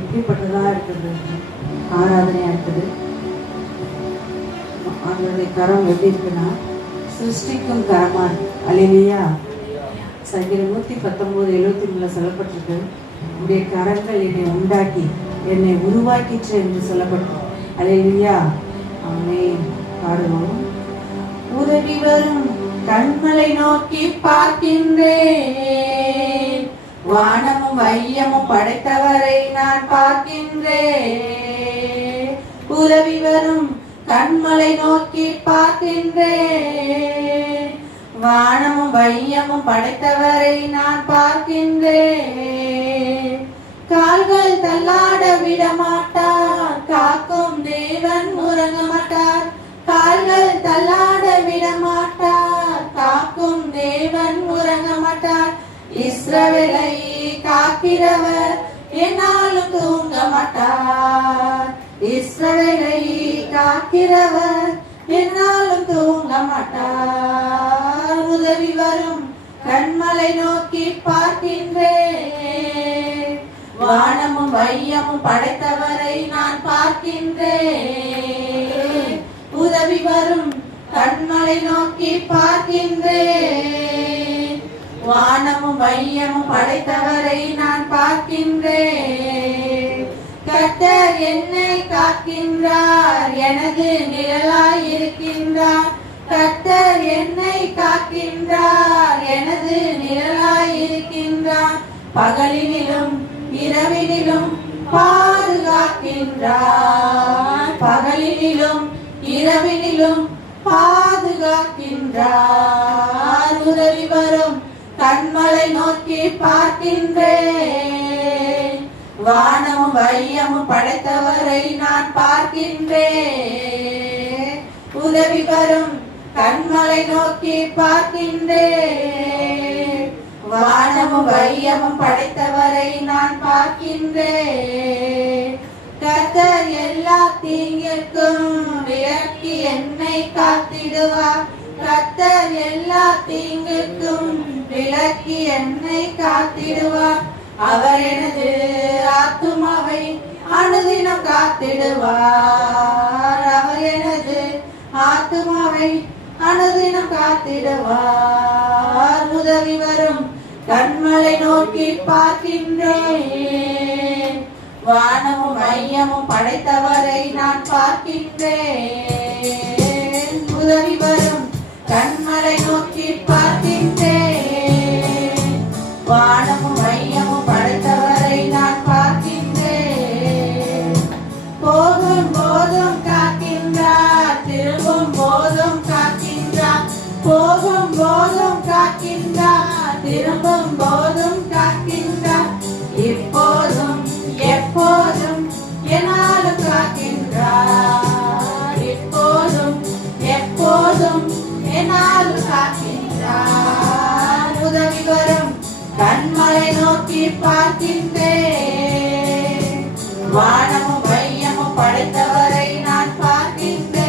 எப்படிப்பட்டதா இருக்குது ஆராதனையா இருக்குது. அவங்களுடைய கரம் எப்படி இருக்குன்னா சிருஷ்டிக்கும் கரமா இருக்கு. அல்லேலூயா. சங்கீதம் 119:73 சொல்லப்பட்டிருக்கு, உடைய கரங்கள் என்னை உண்டாக்கி என்னை உருவாக்கிற்று என்று சொல்லப்பட்டிருக்கு. அல்லேலூயா. ஆமென். பாடுவோம். உதவி வரும் கண்களை நோக்கி பார்க்கின்றேன், வானமும் வையமும் படைத்தவரை நான் பார்க்கின்றேன். உதவி வரும் கண்களை நோக்கி பார்க்கின்றேன், வானமும் வையமும் படைத்தவரை நான் பார்க்கின்றேன். கால்கள் தள்ளாட விட மாட்டார், காக்கும் தேவன் உறங்க மாட்டார். கால்கள் தள்ளாட விட மாட்டார், காக்கும் தேவன் உறங்க மாட்டார். இஸ்ரவேலை காக்கிறவர் என்னாலும் தூங்க மாட்டார். இஸ்ரவேலை காக்கிறவர் என்னாலும் தூங்க மாட்டார். உதவி வரும் கண்மலை நோக்கி பார்க்கின்றேன், வானமும் வையமும் படைத்தவரை நான் பார்க்கின்றேன். உதவி வரும் கண்மலை நோக்கி பார்க்கின்றேன், வானமும் வையமும் படைத்தவரை நான் பார்க்கின்றேன். கர்த்தர் என்னை காக்கின்றார், எனது நிழலாய் இருக்கின்றார். கர்த்தர் என்னை காக்கின்றார், எனது நிழலாய் இருக்கின்றார். பகலினிலும் இரவினிலும் பாதுகாக்கின்றார், பகலினிலும் இரவினிலும் பாதுகாக்கின்றார். உதவி வரும் கண்மலை நோக்கி பார்க்கின்றேன், வானமும் வையமும் படைத்தவரை நான் பார்க்கின்றேன். உதவி வரும் கண்மலை நோக்கி பார்க்கின்றேன், வானமும் வையமும் படைத்தவரை நான் பார்க்கின்றேன். கர்த்தர் எல்லா தீங்கிற்கும் விலக்கி என்னை காத்திடுவார். கர்த்தர் எல்லா தீங்கிற்கும் விலக்கி என்னை காத்திடுவார். அவர் எனது ஆத்துமாவை அனுதினம் காத்திடுவார். அவர் எனது ஆத்துமாவை அனுதினம் காத்திடுவார். உதவி வரும் கண்மலை நோக்கி பார்க்கின்றேன், வானமும் மையமும் படைத்தவரை நான் பார்க்கின்றேன். உதவி வரும் கண்மலை நோக்கி பார்க்கின்றேன், வானமும் மையமும் படைத்தவரை நான் பார்க்கின்றேன். போகும் போதும் காக்கின்றார், திரும்பும் போதும் காக்கின்றார். போகும் போதும் காக்கின்றார், திரும்பும் போதும் காக்கின்றார். இப்போதும் எப்போதும் என்னாலும் காக்கின்றார். இப்போதும் எப்போதும் என்னாலும் காக்கின்றார். உதவி வரும் கண்மலை நோக்கி பார்க்கின்றேன், வானமும் வையமும் படைத்தவரை நான் பார்க்கின்றேன்.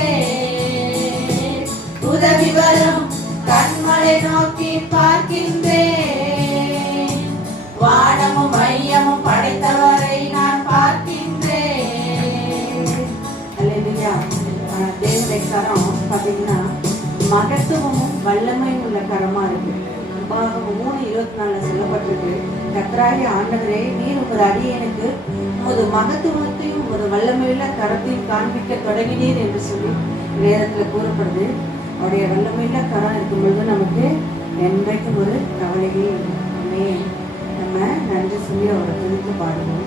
உதவி வரும் கண்மலை நோக்கி பார்க்கின்றேன், வானமும் வையமும் படைத்தவரை நான் பார்க்கின்றேன். அல்லேலூயா. தேவனுடைய கரம் பார்த்தீங்கன்னா மகத்துவமும் வல்லமையும் உள்ள கரமா இருக்கு. 3:24 சொல்லப்பட்டிருக்கு, கர்த்தராகிய ஆண்டவரே, நீர் உமது அடியேனுக்கு உமது மகத்துவத்தையும் உமது வல்லமையுள்ள கரத்தையும் காண்பிக்க தொடங்கினீர் என்று சொல்லி வேதத்துல கூறப்படுது. அவருடைய வல்லமையுள்ள கரம் இருக்கும் பொழுது நமக்கு என்றைக்கும் ஒரு கவலையே இல்லை. நம்ம நன்றி சொல்லி அவரை துதித்து பாடுவோம்.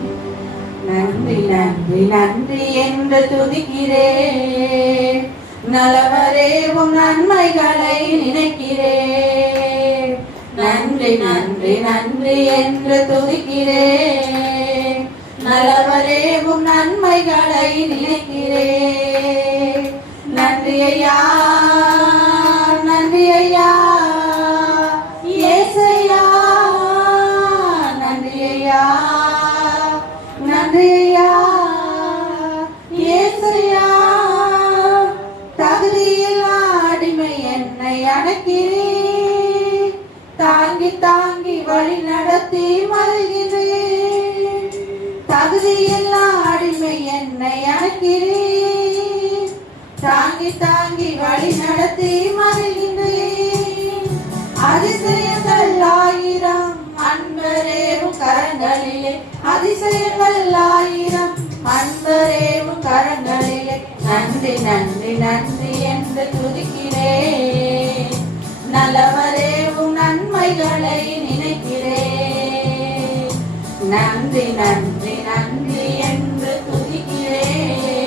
நன்றி நன்றி நன்றி என்று துதிக்கிறேன், நலவரே உம் நன்மைகளை நினைக்கிறேன். நன்றி நன்றி நன்றி என்று துதிக்கிறேன், நலவரே உம் நன்மைகளை நினைக்கிறேன். நன்றி ஐயா, நன்றி ஐயா, ஏசையா, நன்றி ஐயா, நன்றி ஐயா, ஏசையா. தகுதியில்லா அடிமை என்னை அடக்கிறேன், தாங்கி தாங்கி வழி நடத்தி மறுகிறேன். தகுதியில்லா அடிமை என்னை அழைக்கிறேன். தாங்கி தாங்கி வழி நடத்தி மறைகின்றேன். அதிசயங்கள் ஆயிரம் அன்பரேவும் கரங்களிலே, அதிசயங்கள் ஆயிரம் அன்பரேவும் கரங்களிலே. நன்றி நன்றி நன்றி என்று துதிக்கிறேன். நல்லவரேவும் நன்மைகளை நினைக்கிறேன். நன்றி நன்றி நன்றி என்று துதிக்கிறேன்.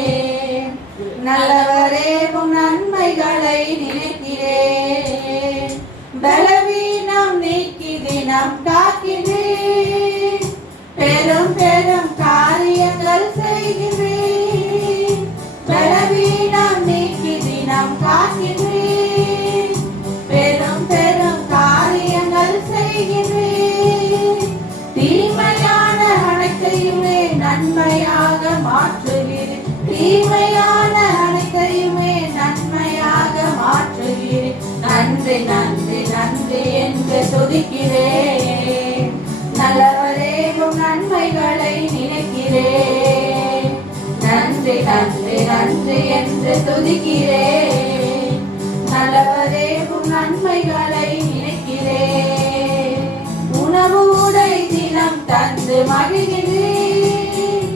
நல்லவரேவும் நன்மைகளை நினைக்கிறேன். பலவீனம் நீக்கி தினம் காக்கிறேன். பெரும் பெரும் காரியங்கள் செய்கிறேன். பலவீனம் நீக்கி தினம் காக்கிறேன். பெரும் பெரும் காரியங்கள் செய்கிறேன். தீமையான அனைத்தையுமே நன்மையாக மாற்றுகிறேன். தீமையான அனைத்தையுமே நன்மையாக மாற்றுகிறேன். நன்றி நன்றி நன்றி என்று துதிக்கிறேன். நல்லவரேவும் நன்மைகளை நினைக்கிறேன். நன்றி நன்றி நன்றி என்று துதிக்கிறேன். நல்லவரேவும் நன்மைகளை நினைக்கிறேன். உணவு உடை தினம் தந்து மகிழ்கிறேன்.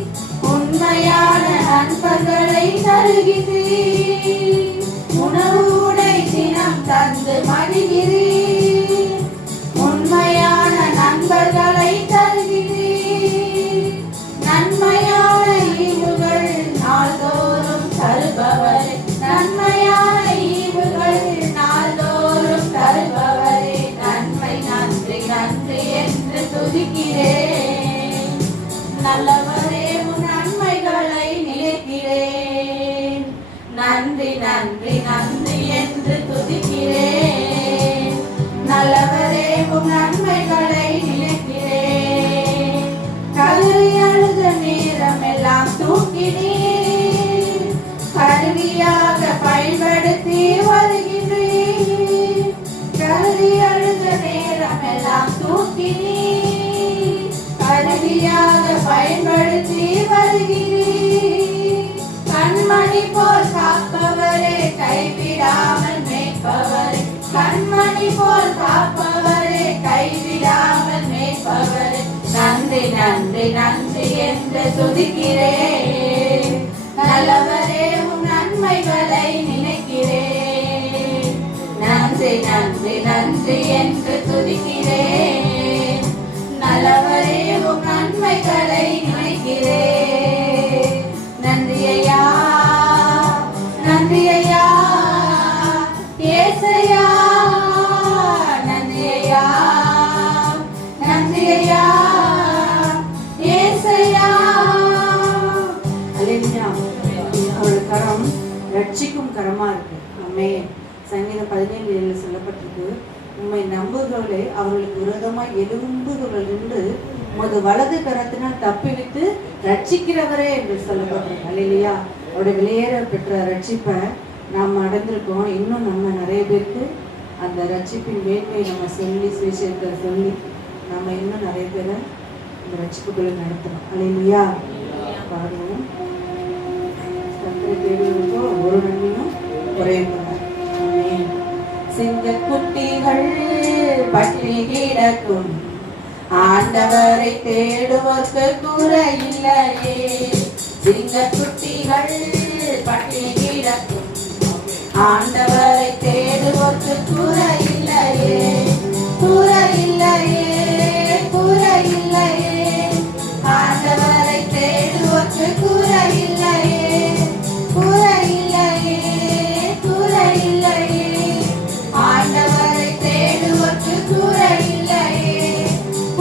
உண்மையான நண்பர்களை தருகிறேன். உணவு உடை தினம் தந்து மகிழ்கிறேன். உண்மையான நண்பர்களை தருகிறேன். நன்மையான ஈவுகள் நாள்தோறும் தருபவரே. நன்மையான ஈவுகள் நாள்தோறும் தருபவரே. நன்மை நன்றி நன்றி என்று துதிக்கிறேன். நல்லவரேவும் நன்மைகளை நினைக்கிறேன். நன்றி நன்றி நன்றி என்று துதிக்கிறேன். நல்லவரேவும் நன்மைகளை நினைக்கிறேன். கதறி அழுத நேரம் எல்லாம் தூக்கினேன். கருவியாக பயன்படுத்தி வருகிறேன். கதறி அழுத நேரம் எல்லாம் தூக்கினேன். கருவியாக பயன்படுத்தி வருகிறேன். கண்மணி போல் காப்பவரே, கைவிடாமல் மேய்ப்பவரே. கண்மணி போல் காப்பவரே, கைவிடாமல் மேய்ப்பவரே. நன்றி நன்றி நன்றி என்று துதிக்கிறேன். நல்லவரேவும் நன்மைகளை நினைக்கிறேன். நன்றி நன்றி நன்றி என்று துதிக்கிறேன். நல்லவரேவும் நன்மைகளை நினைக்கிறேன். நன்றி ஐயா, நன்றி ஐயா, ஏசையா. நன்றி ஐயா, நன்றி ஐயா, ஏசையா. அல்லேலூயா. அவருடைய கரம் ரட்சிக்கும் கரமா இருக்கு. ஆமென். சங்கீதம் 17:7 சொல்லப்பட்டிருக்கு, உம்மை நம்புகிறவர்களே அவர்களுக்கு விரோதமாய் எலும்புகளிலிருந்து உமது வலது கரத்தினால் தப்பிவிட்டு ரட்சிக்கிறவரே என்று சொல்லப்பட்டிருக்கு. அல்லேலூயா. அவருடைய வெளியேற பெற்ற ரட்சிப்பை நாம் அடைந்திருக்கோம். இன்னும் நம்ம நிறைய பேருக்கு அந்த ரட்சிப்பின் வேட்கையை நம்ம சொல்லி சுவிசேஷத்தை சொல்லி நம்ம இன்னும் நிறைய பேரை இந்த ரட்சிப்புகளை நடத்தணும். அல்லேலூயா. பாருவோம். கர்த்தரை தேடுவதற்கோ ஒரு நன்மையும் குறையக்கூடாது. சிங்கக்குட்டிகள் பட்டினி கிடக்கும், ஆண்டவரை தேடுவோர்க்கு குறையில்லையே. சிங்கக்குட்டிகள் பட்டினி கிடக்கும், ஆண்டவரை தேடுவோர்க்கு குறையில்லையே. குறையில்லையே, குறையில்லையே. ஆண்டவரை தேடுவோர்க்கு குறையில்லையே. குறையில்லையே, குறையில்லையே. ஆண்டவரை தேடுவோர்க்கு குறையில்லையே.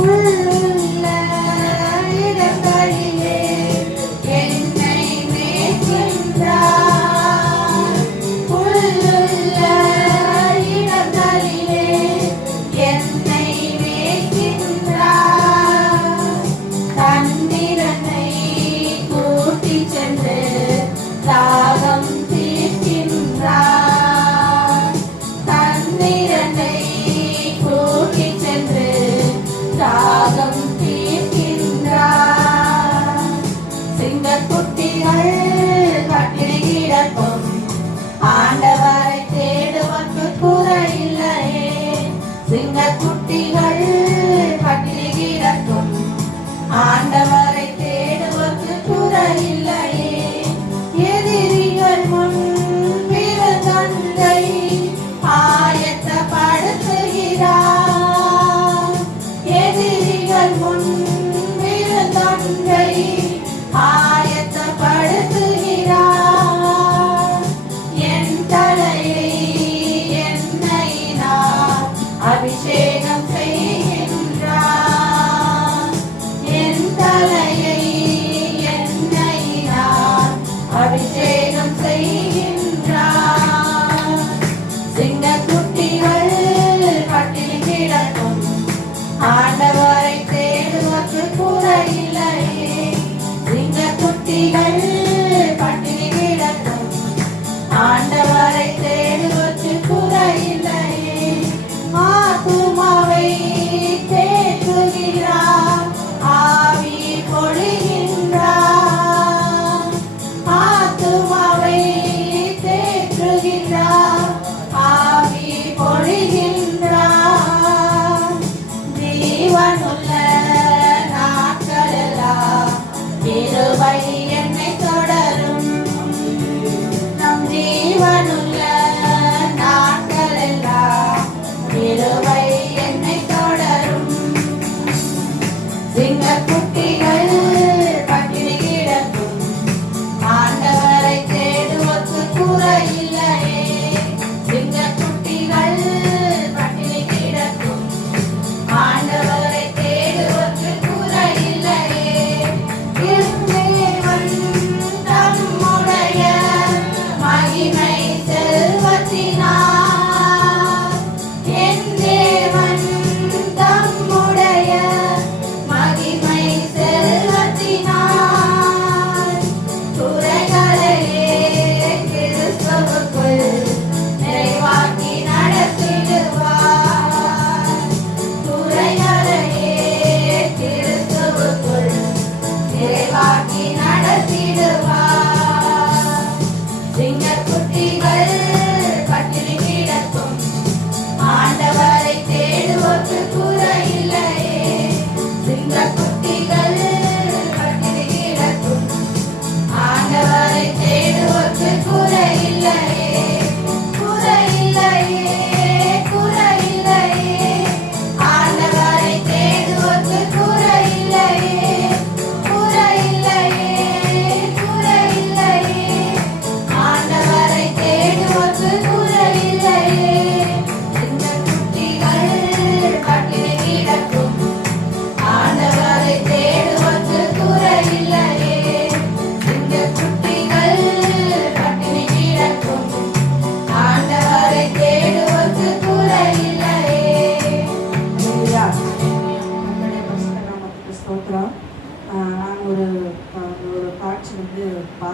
உள்ளுள்ள இடங்களிலே என்னை மேய்க்கின்றார். உள்ளுள்ள இடங்களிலே என்னை மேய்க்கின்றார்.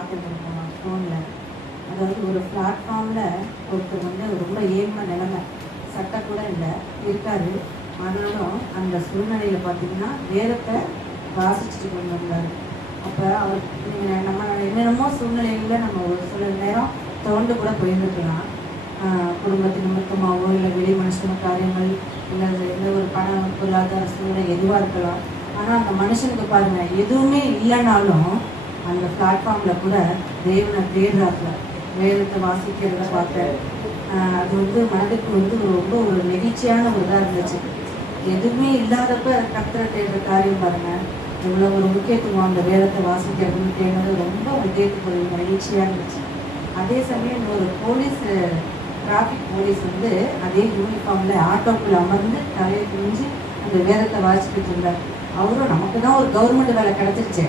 பார்த்துட்ருக்கோம் ஃபோனில். அதாவது ஒரு பிளாட்ஃபார்மில் ஒருத்தர் வந்து ரொம்ப ஏழ்மை நிலைமை, சட்டம் கூட இல்லை இருக்காரு. ஆனாலும் அந்த சூழ்நிலையில் பார்த்தீங்கன்னா வேதத்தை வாசிச்சுட்டு கொண்டு வந்தார். அப்போ அவர் நம்ம என்னென்னமோ சூழ்நிலைகளில் நம்ம ஒரு சில நேரம் தோண்டு கூட போயிருந்துக்கலாம். குடும்பத்தின் நிமித்தமாகவோ இல்லை வெளி மனுஷன காரியங்கள் இல்லை எந்த ஒரு பண பொருளாதார சூழ்நிலை எதுவாக இருக்கலாம். ஆனால் அந்த மனுஷனுக்கு பாருங்கள் எதுவுமே இல்லைனாலும் அந்த பிளாட்ஃபார்மில் கூட தேவனை தேடுறாப்புல வேதத்தை வாசிக்கிறத பார்த்தேன். அது வந்து மனதுக்கு வந்து ரொம்ப ஒரு நெகிழ்ச்சியான ஒரு இதாக இருந்துச்சு. எதுவுமே இல்லாதப்ப கர்த்தரை தேடுற காரியம் பாருங்கள் இவ்வளோ ஒரு முக்கியத்துவம். அந்த வேதத்தை வாசிக்கிறதுன்னு தேடுறது ரொம்ப முக்கியத்துவம், ஒரு மகிழ்ச்சியாக இருந்துச்சு. அதே சமயம் ஒரு போலீஸ், டிராஃபிக் போலீஸ் வந்து அதே யூனிஃபார்மில் ஆட்டோக்குள்ளே அமர்ந்து தலையை குனிஞ்சு அந்த வேதத்தை வாசிக்கிட்டு இருந்தார். அவரும் நமக்கு தான் ஒரு கவர்மெண்ட் வேலை கிடச்சிருச்சு,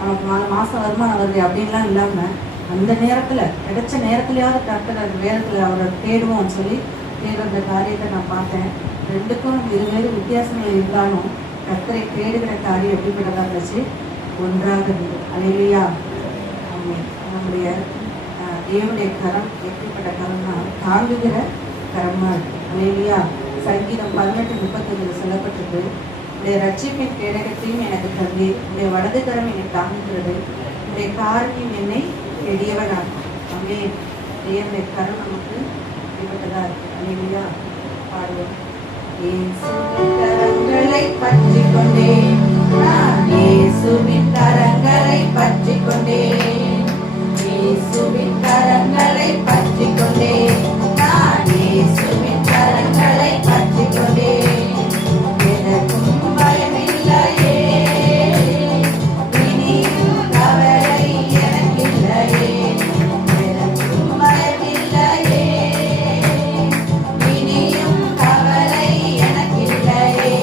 நமக்கு 4 மாதம் வருமானம் வருது அப்படின்லாம் இல்லாமல் அந்த நேரத்தில் கிடைச்ச நேரத்துலையாவது கர்த்தர் அந்த வேதத்தில் அவரை தேடுவோம்னு சொல்லி தேடுற காரியத்தை நான் பார்த்தேன். ரெண்டுக்கும் வேறு வித்தியாசங்கள் இருந்தாலும் கர்த்தரை தேடுகிற காரியம் எப்படிப்பட்டதாக இருந்துச்சு, ஒன்றாக இருந்தது. அல்லேலூயா. நம்முடைய தேவனுடைய கரம் எப்படிப்பட்ட கரம்னா தாங்குகிற கரமாக இருக்கு. அல்லேலூயா. சங்கீதம் 18:35 சொல்லப்பட்டிருக்கு, உடைய ரட்சிப்பின் கேடகத்தையும் எனக்கு தந்தி, உடைய வலது கரம் என்னை தாங்குகிறது, உடைய காரியம் என்னை பெரியவனாகும். அங்கே தேவனுடைய கரம் நமக்கு எப்படிப்பட்டதாக இருக்கு. அல்லேலூயா. பாடுவோம். இயேசுவின் கரங்களை பற்றிக் கொண்டேன், நான் இயேசுவின் கரங்களை பற்றிக் கொண்டேன், இயேசுவின் கரங்களை பற்றிக் கொண்டேன், நான் இயேசுவின் கரங்களை பற்றிக் கொண்டேன். எனக்கும் பயமில்லையே, இனியும் கவலை எனக்கில்லையே, எனக்கும் பயமில்லையே, இனியும் கவலை எனக்கில்லையே.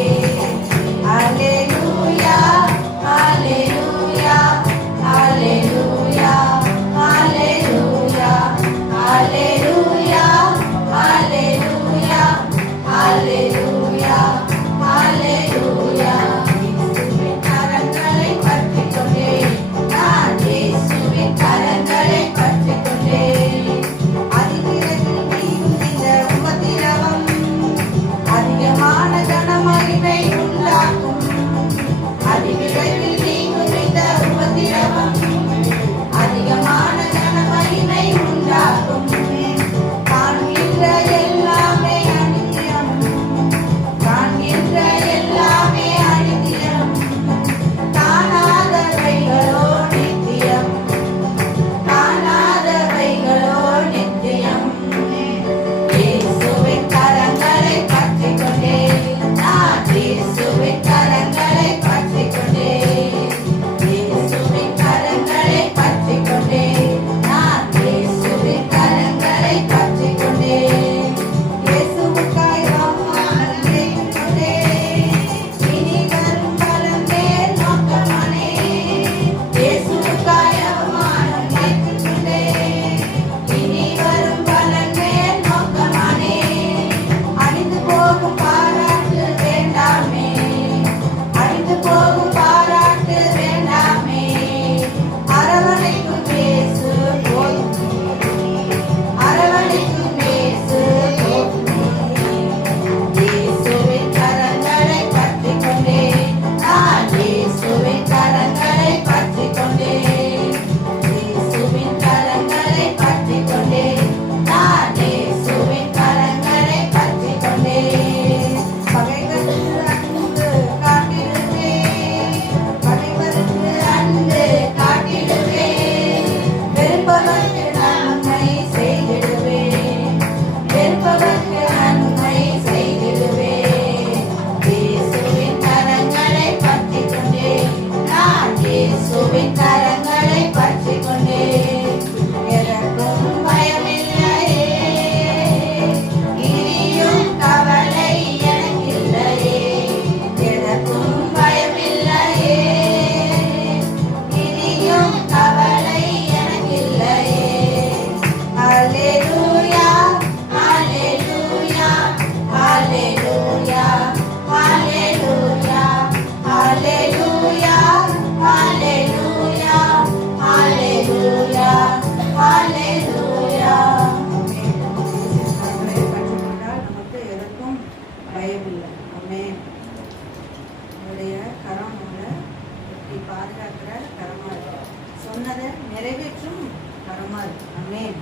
நிறைவேற்றும் கரமா இருக்கு. ஆமென்.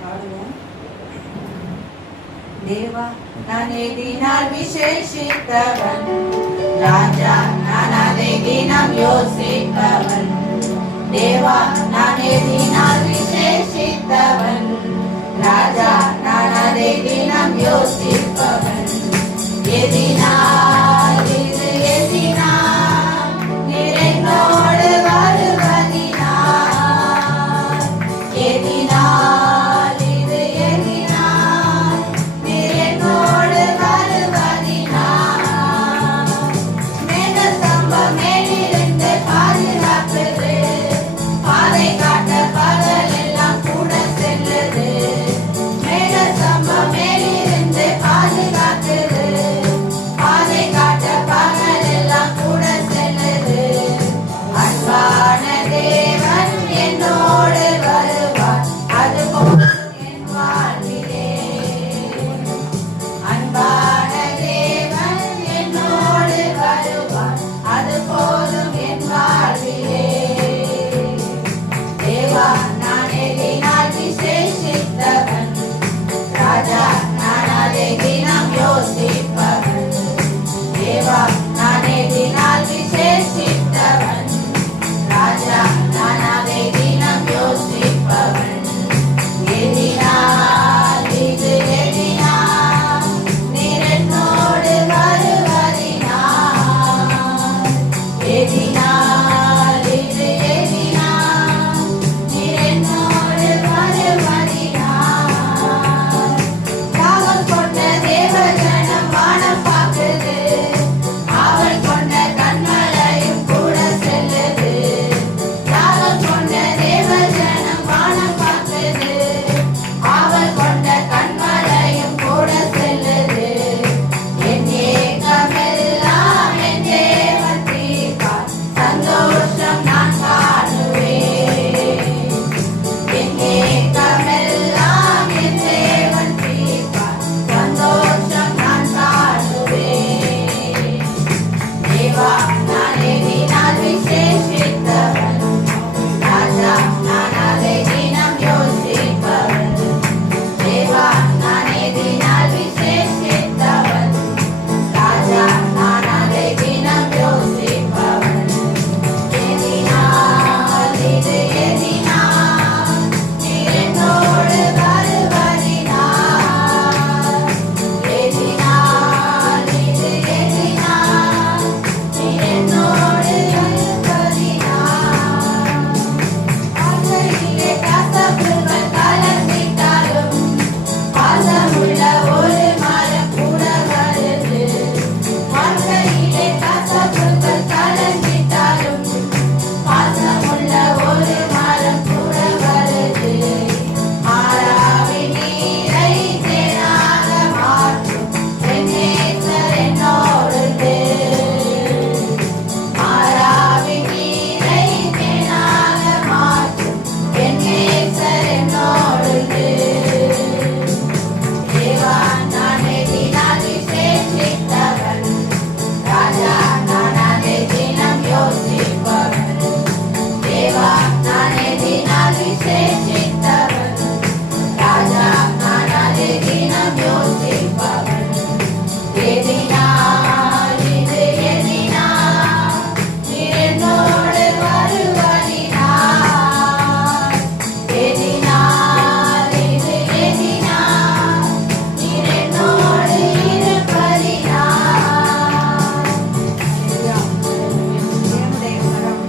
பாடுவோம். தேவா நான் எதினால் விசேஷித்தவன், ராஜா நான் அதை தினம் யோசிப்பவன். தேவா நான் எதினால் விசேஷித்தவன், ராஜா நான் அதை தினம் யோசிப்பவன். எதினால் இது எதினால் நிறைந்தோடு வருவதினால், எதினால் இது எதினால் நிறைந்தோடு வருவதினால், மேக ஸ்தம்பம் மேலிருந்து பாதுகாக்குது, பாதை காட்ட பகல் எல்லாம் கூட செல்லுது. மேக ஸ்தம்பம் மேலிருந்து பாதுகாக்குது, பாதை காட்ட பகல் எல்லாம் கூட செல்லுது. அன்பான தேவன் என்னோடு வருவார், அது போதும் என் வாழ்விலே. அன்பான தேவன் என்னோடு வருவார், அது போதும் என் வாழ்விலே. தேவா நான் எதினால் விசேஷித்தவன், ராஜா நான் அதை தினம் யோசிப்பவன். தேவா நான் எதினால் விசேஷித்தவன், ராஜா நான் அதை தினம் யோசிப்பவன். எதினால் இது எதினால் நீரென்னோடு வருவதினால், எதினால் இது எதினால் நீரென்னோடு வருவதினால். தாகம் கொண்ட தேவஜனம் வானம் பார்க்குது, அவள் கொண்ட கண்மலையும் கூட செல்லுது. தாகம் கொண்ட தேவஜனம் வானம் பார்க்குது, அவள் கொண்ட கண்மலையும் கூட செல்லுது. என் ஏக்கமெல்லாம் என் தேவன் தீர்ப்பார், சந்தோஷம் நான் காணுவேன். என் ஏக்கமெல்லாம் என் தேவன் தீர்ப்பார், சந்தோஷம் நான் காணுவேன். தேவா நான் எதினால் விசேஷித்தவன், ராஜா நான் அதை தினம் யோசிப்பவன். தேவா நான் எதினால் விசேஷித்தவன், ராஜா நான் அதை தினம் யோசிப்பவன். எதினால் இது எதினால் நீரென்னோடு வருவதினால், எதினால் இது எதினால் நீரென்னோடு வருவதினால். வாழ்க்கையிலே கசப்புகள் கலந்திட்டாலும், பாசமுள்ள ஒரு மரம் கூட வருது. வாழ்க்கையிலே கசப்புகள் கலந்திட்டாலும், பாசமுள்ள ஒரு மரம் கூட வருது. மாறாவின் நீரை தேனாக மாற்றும் என் நேசர் என்னோடுண்டு. மாறாவின் நீரை தேனாக மாற்றும் என் நேசர் என்னோடுண்டு. தேவா நான் எதினால் விசேஷித்தவன், ராஜா நான் அதை தினம் யோசிப்பவன். தேவா நான் எதினால் விசேஷித்தவன், ராஜா நான் அதை தினம் யோசிப்பவன். எதினால் இது எதினால் நீரென்னோடு வருவதினால், எதினால் இது எதினால் நீரென்னோடு இருப்பதினால். தேவனுடைய கரம்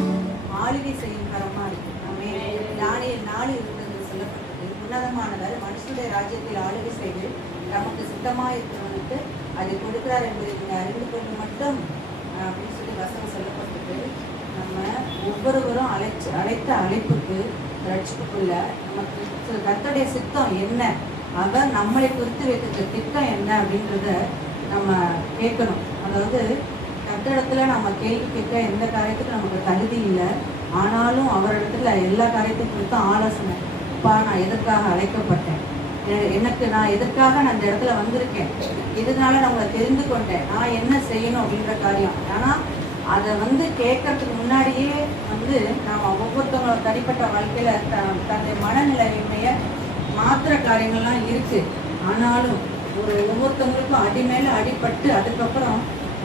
ஆளுகை செய்யும் கரமா இருக்கு. ஆமென். தானியேல் 4:20 சொல்லப்பட்டது, உன்னதமானவர் மனுஷனுடைய ராஜ்யத்தில் ஆளுகை செய்து நமக்கு சித்தமாக இருக்கிறவனுக்கு அதை கொடுக்கிறார் என்பதை நீங்கள் அறிந்து கொண்டு மட்டும் அப்படின்னு சொல்லி வசனம் சொல்லப்பட்டது. நம்ம ஒவ்வொருவரும் அழைத்த அழைப்புக்கு ரட்சிப்புக்குள்ள நமக்கு கர்த்தருடைய சித்தம் என்ன, அவர் நம்மளை குறித்து வைத்திருக்க திட்டம் என்ன அப்படின்றத நம்ம கேட்கணும். அதாவது கர்த்தரிடத்துல நம்ம கேள்வி கேட்க எந்த காரியத்துக்கும் நமக்கு தகுதி இல்லை. ஆனாலும் அவரிடத்துல எல்லா காரியத்தையும் குறித்து ஆலோசனை, அப்பா நான் எதற்காக அழைக்கப்பட்டேன், நான் எதற்காக நான் இந்த இடத்துல வந்திருக்கேன், இதனால நான் உங்களை தெரிந்து கொண்டேன், நான் என்ன செய்யணும் அப்படின்ற காரியம். ஆனால் அதை வந்து கேட்கறதுக்கு முன்னாடியே வந்து நாம் ஒவ்வொருத்தவங்களோட தனிப்பட்ட வாழ்க்கையில தன்னுடைய மனநிலைமையை மாத்திர காரியங்கள்லாம் இருக்கு. ஆனாலும் ஒரு ஒவ்வொருத்தவங்களுக்கும் அடி மேல அடிபட்டு அதுக்கப்புறம்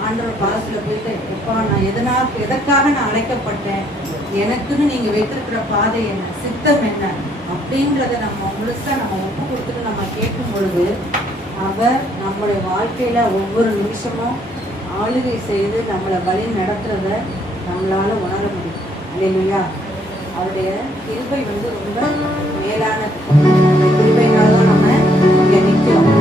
ஆண்டவர் பாதத்துல போயிட்டு, எப்பா நான் எதற்காக நான் அழைக்கப்பட்டேன், எனக்குன்னு நீங்க வைத்திருக்கிற பாதை என்ன, சித்தம் என்ன அப்படின்றத நம்ம முழுசா நம்ம ஒப்பு கொடுத்துட்டு நம்ம கேட்கும் பொழுது அவர் நம்மளுடைய வாழ்க்கையில ஒவ்வொரு நிமிஷமும் ஆளுகை செய்து நம்மளை வழி நடத்துறத நம்மளால உணர முடியும். இல்லையா? அவருடைய கிருபை வந்து ரொம்ப மேலானது. அந்த கிருபையினால தான் நம்ம இங்க நிற்கிறோம்.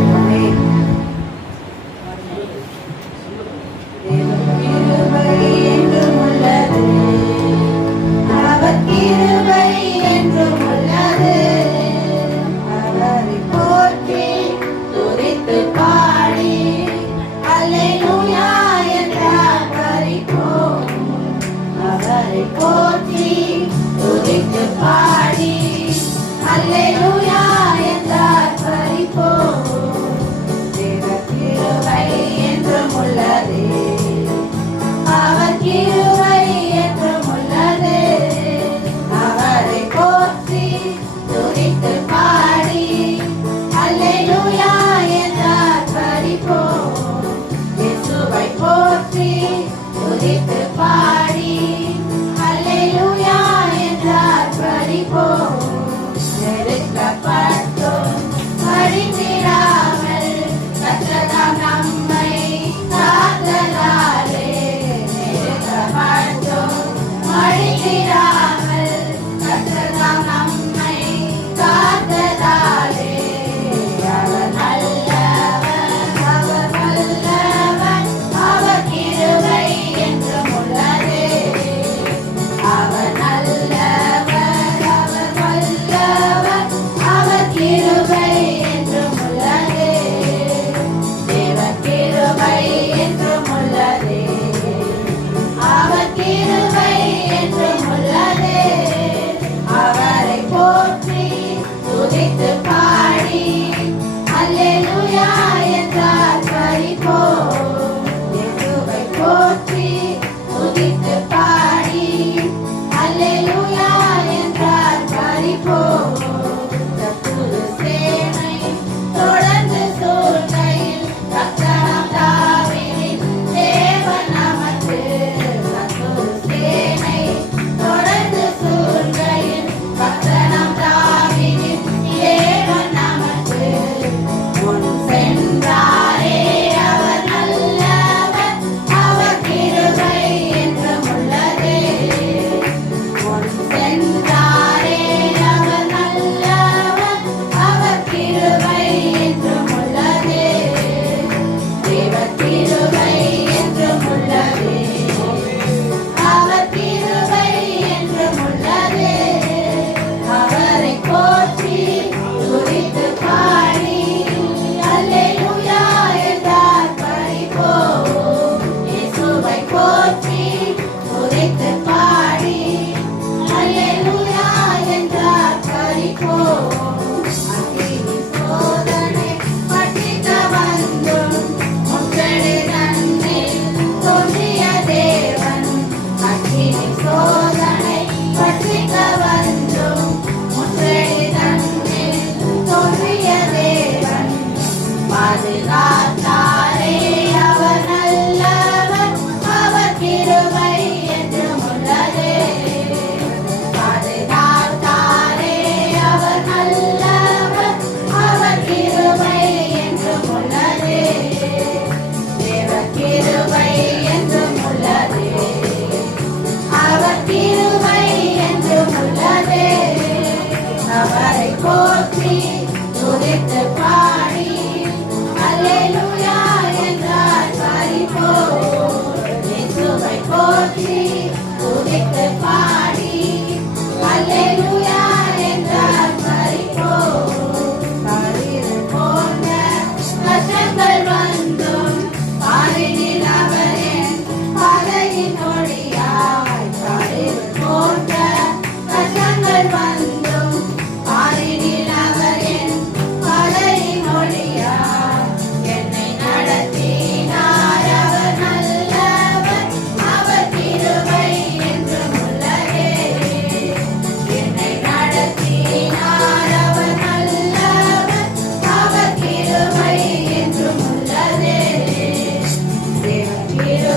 Let it clap.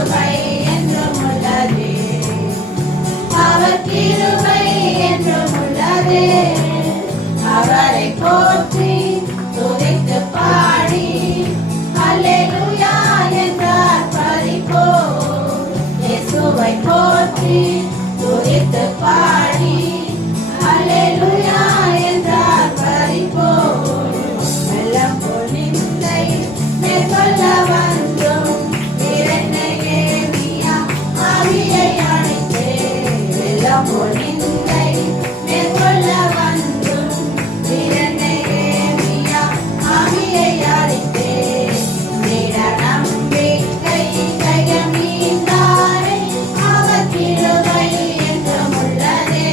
கிருபை என்றும் உள்ளதே, அவர் கிருபை என்றும் உள்ளதே. அவரை போற்றி துதித்து பாடி அல்லேலூயா என்றார் பரிபோர். இயேசுவை போற்றி துதித்து பாடி அல்லேலூயா என்றார் பரிபோர். வெள்ளம் போல் நிந்தை மேற்கொள்ள வந்தும் இரண்டையேறியா ஆவியை அணைத்தே. வெள்ளம் போல் நிந்தை மேற்கொள்ள வந்தும் இரண்டையேறியா ஆவியை அணைத்தே. திட நம்பிக்கை ஜெயமீந்தாரே, அவர் கிருபை என்றும் உள்ளதே.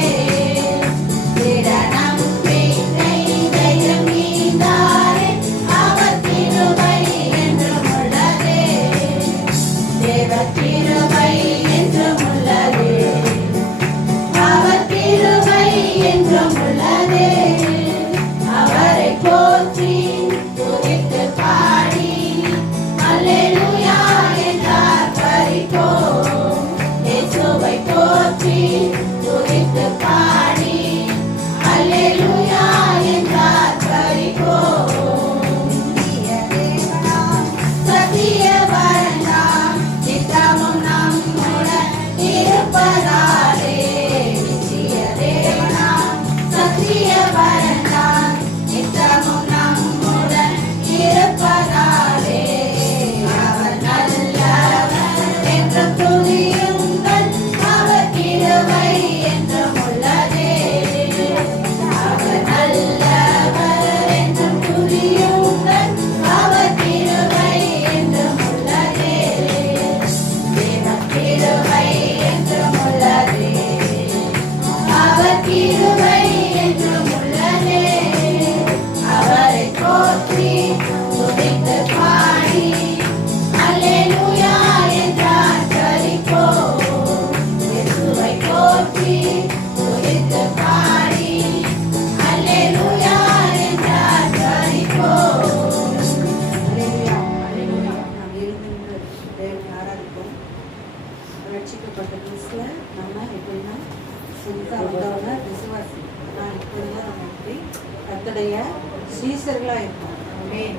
திட நம்பிக்கை ஜெயமீந்தாரே, அவர் கிருபை என்றும் உள்ளதே. தேவ கிருபை என்றும் உள்ளதே, அவர் கிருபை என்றும் உள்ளதே. அவரை போற்றி துதித்து பாடி அல்லேலூயா என்றார் பரிபோர். இயேசுவை போற்றி துதித்து பாடி அல்லேலூயா என்றார் பரிபோர். சத்தியவரனாம் நித்தமும் நம்முடன் இருப்பதாலே. நித்திய தேவனாம் சத்தியவரனாம் நித்தமும் நம்முடன் இருப்பதாலே. அவர் நல்லவர் என்று துதியுங்கள், அவர் கிருபை என்றும் உள்ளதே. அவர் நல்லவர் என்று துதியுங்கள், அவர் கிருபை என்றும் உள்ளதே. தேவ கிருபை என்றும் உள்ளதே, அவர் கிருபை என்றும் உள்ளதே. அவரை போற்றி துதித்து பாடி அல்லேலூயா என்றார் பரிபோர். இயேசுவை போற்றி துதித்து பாடி அல்லேலூயா என்றார் பரிபோர். அல்லேலூயா, அல்லேலூயா. நாம் எழுந்திருந்து தேவனை ஆராதிப்போம். ரட்சிக்கப்பட்ட கிறிஸ்துல நம்ம எப்படின்னா புதுசாக வந்தவங்க விசுவாசி. ஆனால் இப்போதான் நம்ம எப்படி கர்த்தருடைய சீசர்களாக இருக்கோம். ஆமென்.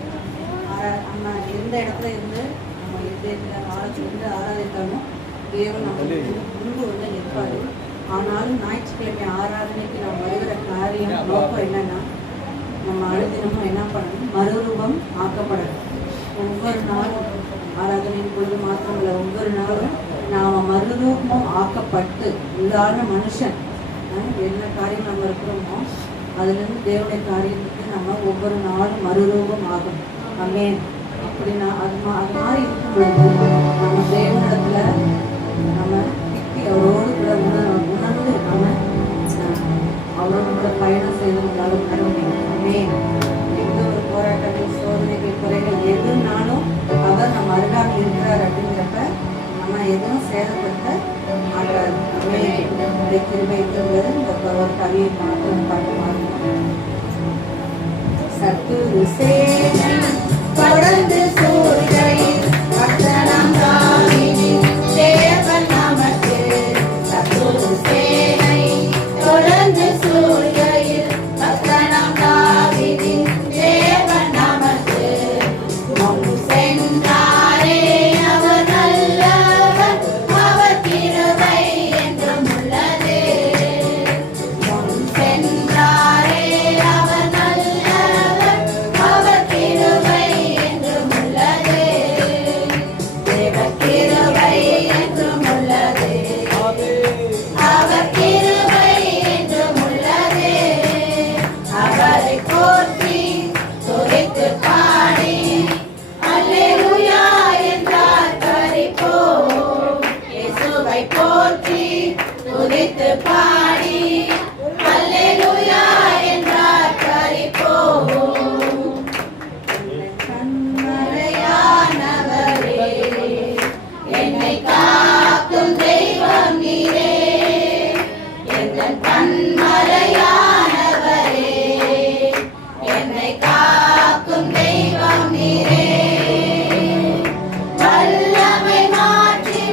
நம்ம எந்த இடத்துல இருந்து நம்ம எந்த ஆழத்திலிருந்து ஆராதித்தாலும் தேவன் நம்மளுக்கு முன்பு வந்து நிற்பாரு. ஆனாலும் ஞாயிற்றுக்கிழமை ஆராதனைக்கு நம்ம வருகிற காரியம் நோக்கம் என்னன்னா, நம்ம அழுதினமும் என்ன பண்ணணும், மறுரூபம் ஆக்கப்படணும். ஒவ்வொரு நாளும் ஆராதனையின் பொழுது மாத்திரமில்லை, ஒவ்வொரு நாளும் நாம் மறுரூபம் ஆக்கப்பட்டு உள்ளான மனுஷன் என்ன காரியம் நம்ம இருக்கிறோமோ அதுலேருந்து தேவனுடைய காரியத்துக்கு நம்ம ஒவ்வொரு நாளும் மறுரூபம் ஆகும். ஆமென். அப்படின்னா அது மாதிரி இருக்கும் பொழுது நம்ம தேவனிடத்துல நம்ம கிட்டி அவரோடு கூட உணர்ந்து நம்ம அவரோடு கூட பயணம் செய்வதற்காக உணர முடியும். ஆமென். எந்த ஒரு போராட்டங்கள், சோதனைகள், குறைகள் எதுனாலும் அவர் நம்ம அருகாமல் இருக்கிறார் அப்படிங்கிறப்ப நம்ம எதுவும் சேதப்படுத்த மாட்டார். கிருபை இருக்கிறது. இந்த ஒரு கவியை மாற்றம் பாட்டு மாறும். சத்துரு சேனை தொடர்ந்து சூழ்கையில் பட்டணம் தாவினின் தேவன் நமக்கு. சத்துரு சேனை தொடர்ந்து சூழ்கையில் பட்டணம் தாவினின் தேவன் நமக்கு. முன் சென்றாரே அவர் நல்லவர், அவர் கிருபை என்றும் உள்ளதே. முன் சென்றாரே அவர் நல்லவர், அவர் கிருபை என்றும் உள்ளதே. தேவ கிருபை என்றும் உள்ளதே, அவர் கிருபை என்றும் உள்ளதே. அவரை போற்றி துதித்து பாடி அல்லேலூயா என்றார் பரிபோர். இயேசுவை போற்றி துதித்து பாடி அல்லேலூயா என்றார் பரிபோர். கண்மலையானவரே, என்னை காக்கும் தெய்வம் நீரே. எங்கள் கண்மலையானவரே, என்னை காக்கும் தெய்வம் நீரே. வல்லமை மாற்றி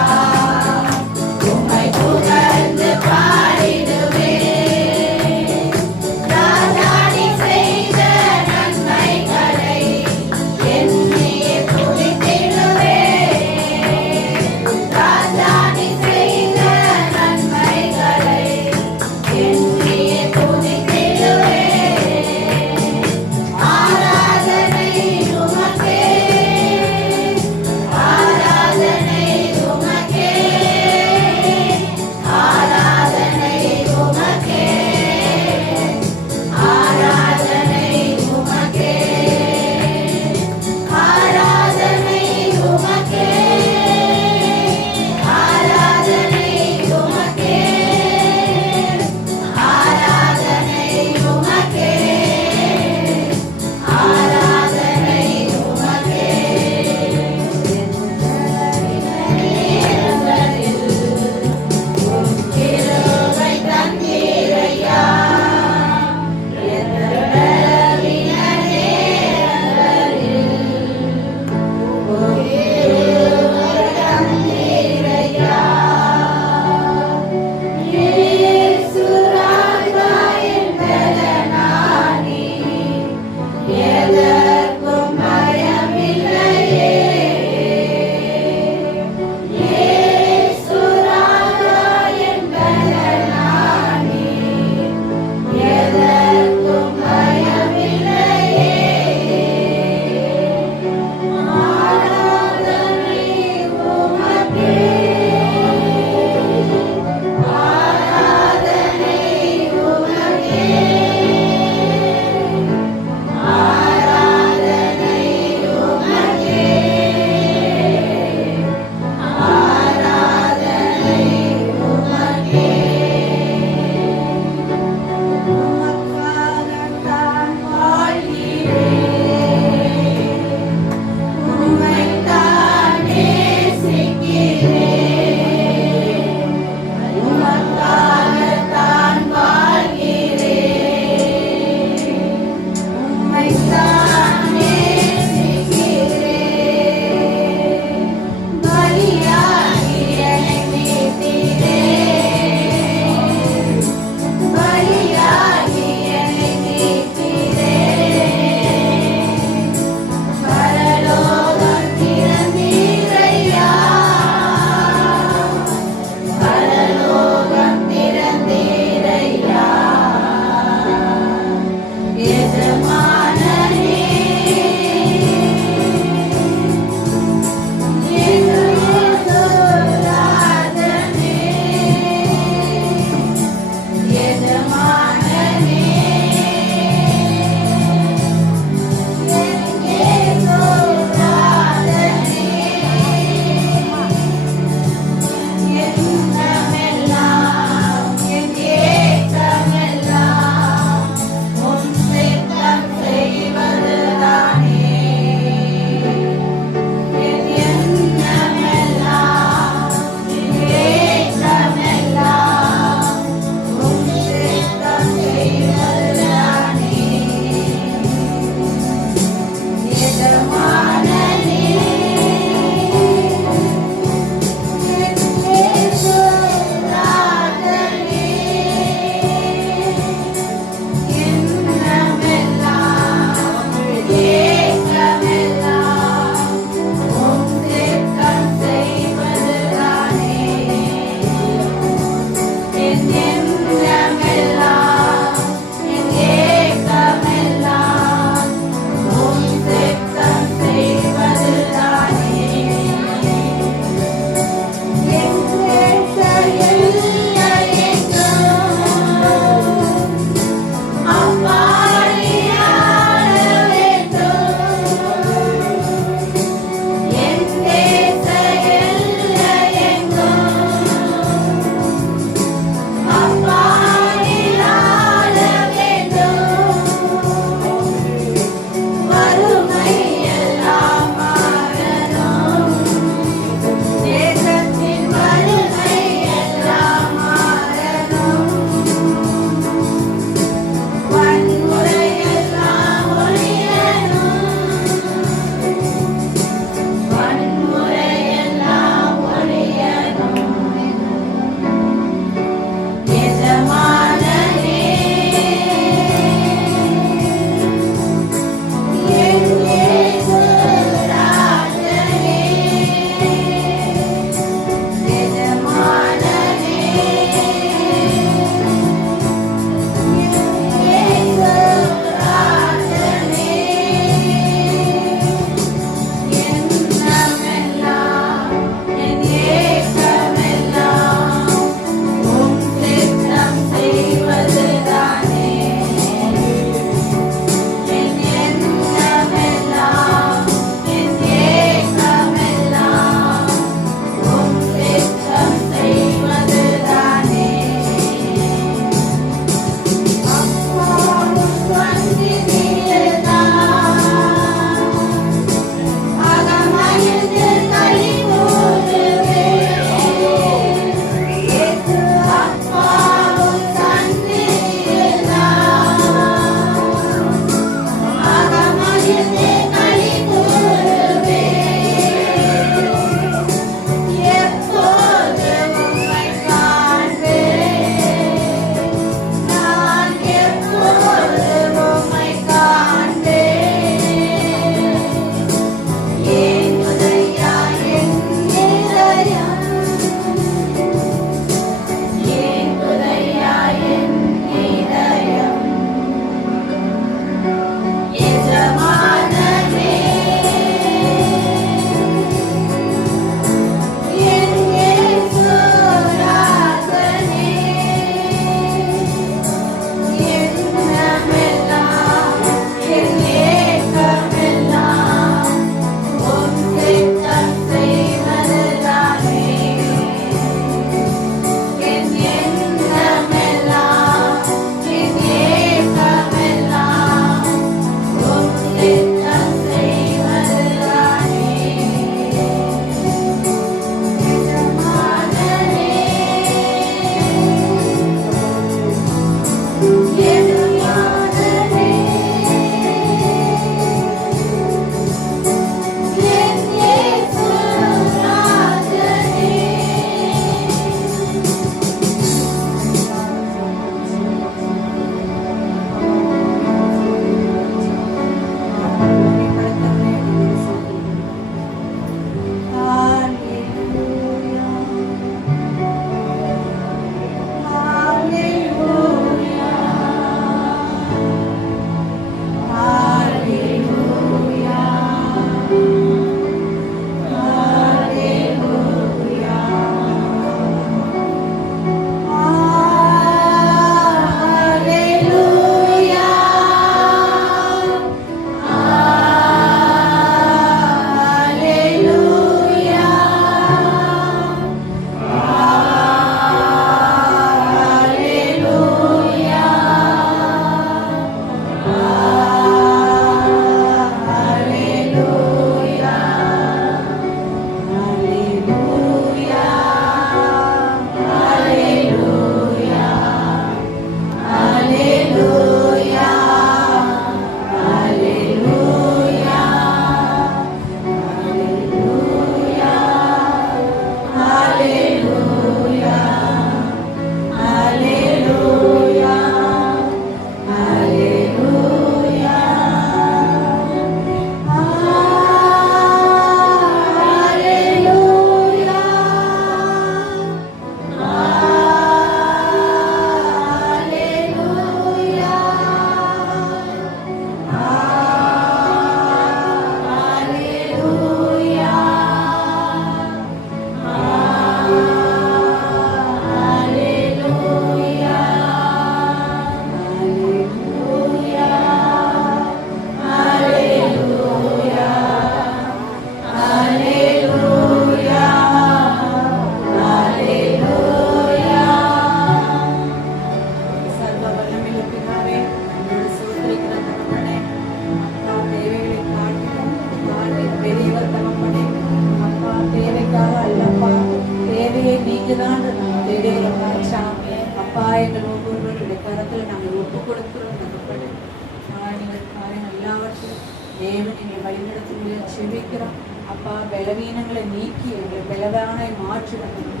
தேவன் எங்களை வழிநடத்தி செபிக்கிறோம். அப்பா, பலவீனங்களை நீக்கி எங்களை பலவானை மாற்றிடணும்.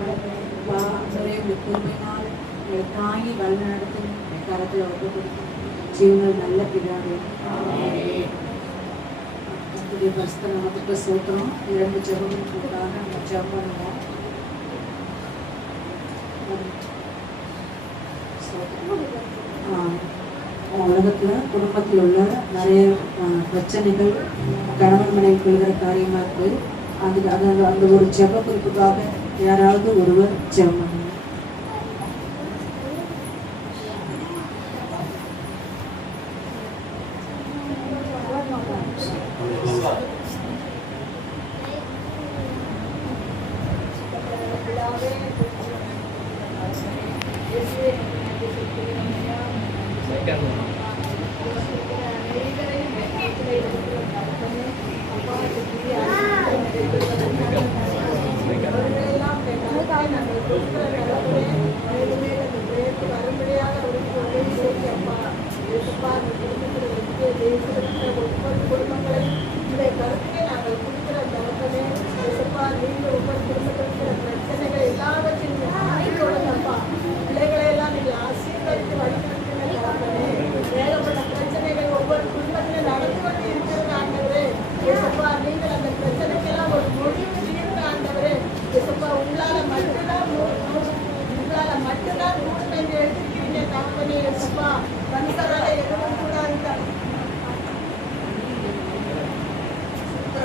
அப்பா, அவரே உங்கள் பொறுமையினால் எங்களை தாங்கி வழிநடத்தி கரத்தில் ஒப்பு கொடுக்கும் ஜீவனால் நல்ல பிதாவே. பரிசுத்த நாமத்துக்கு ஸ்தோத்திரம். 2 ஜெபங்களுக்காக நம்ம ஜெபம் பண்ணுவோம். உலகத்தில் குடும்பத்தில் உள்ள நிறைய பிரச்சனைகள் கணவன் மனைவி கொள்கிற காரியமாக இருக்குது. அந்த ஒரு ஜெப குறிப்புக்காக யாராவது ஒருவர் ஜெபம் பண்ணுங்க.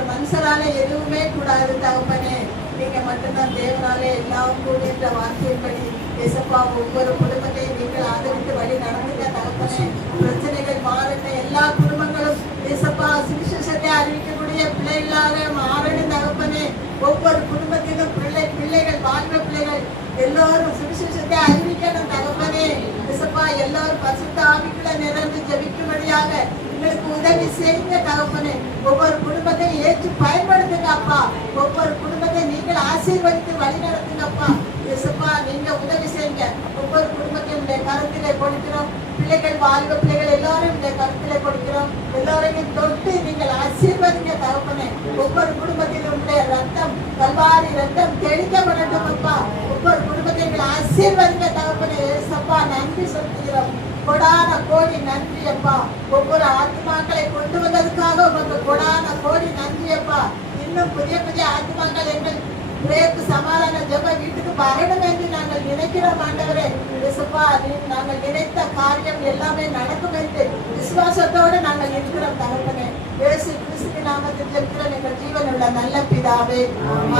மனுஷரால எதுவுமே கூடாது தகப்பனே. நீங்க மட்டும்தான் தேவனாலே எல்லாம் கூடின்ற வார்த்தையின்படி இயேசுப்பா ஒவ்வொரு குடும்பத்தையும் நீங்கள் ஆதரித்து வழி நடந்துங்க தகப்பனே. பிரச்சனைகள் மாறின எல்லா குடும்பங்களும் இயேசுப்பா சுவிசேஷத்தை அறிவிக்கக்கூடிய பிள்ளைகளாக மாறணும் தகப்பனே. ஒவ்வொரு குடும்பத்திலும் பிள்ளைகள் வாழ்வ பிள்ளைகள் எல்லோரும் சுவிசேஷத்தை அறிவிக்கணும் தகப்பனே. இயேசுப்பா எல்லாரும் பரிசுத்த ஆவிக்குள்ள நிறைந்து ஜெபிக்கும்படியாக எங்களுக்கு உதவி செய்யுங்க தகப்பனே. ஒவ்வொரு குடும்பத்தையும் ஏற்று பயன்படுத்துங்க அப்பா. ஒவ்வொரு குடும்பத்தை நீங்கள் ஆசீர்வதித்து வழி நடத்துங்கப்பா. இயேசுப்பா நீங்க உதவி செய்யுங்க. ஒவ்வொரு குடும்பத்தையும் உடைய கருத்திலே கொடுக்கிறோம். பிள்ளைகள் வாழ்வ பிள்ளைகள் எல்லாரும் உடைய கருத்திலே கொடுக்கிறோம். எல்லாரையும் தொட்டு நீங்கள் ஆசீர்வதிங்க தகப்பனே. ஒவ்வொரு குடும்பத்திலும் உடைய ரத்தம் கல்வாரி ரத்தம் தெளிக்கப்படட்டும் அப்பா. ஒவ்வொரு குடும்பத்தையும் ஆசீர்வதிங்க தகப்பனே. இயேசுப்பா நன்றி சொல்கிறோம். கொடான கோடி நன்றி அப்பா. ஒவ்வொரு ஆத்மாக்களை கொண்டு வந்ததுக்காக உங்களுக்கு கொடான கோடி நன்றி அப்பா. இன்னும் புதிய புதிய ஆத்மாக்கள் எங்கள் பிரேக்கு சமாதான ஜெப வீட்டுக்கு வரணும் என்று நாங்கள் நினைக்கிறோம் ஆண்டவரே. இயேசுப்பா நாங்கள் நினைத்த காரியம் எல்லாமே நடக்கும் என்று விசுவாசத்தோடு நாங்கள் இருக்கிறோம் தகப்பனே. இயேசு கிறிஸ்து நாமத்தில் ஜெபிக்கிறோம் எங்கள் ஜீவனுள்ள நல்ல பிதாவே.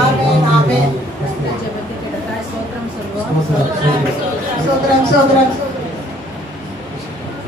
ஆமென் ஆமென். ஜெபத்துக்கு சோத்திரம் சொல்வோம். சோத்திரம் சோத்திரம்.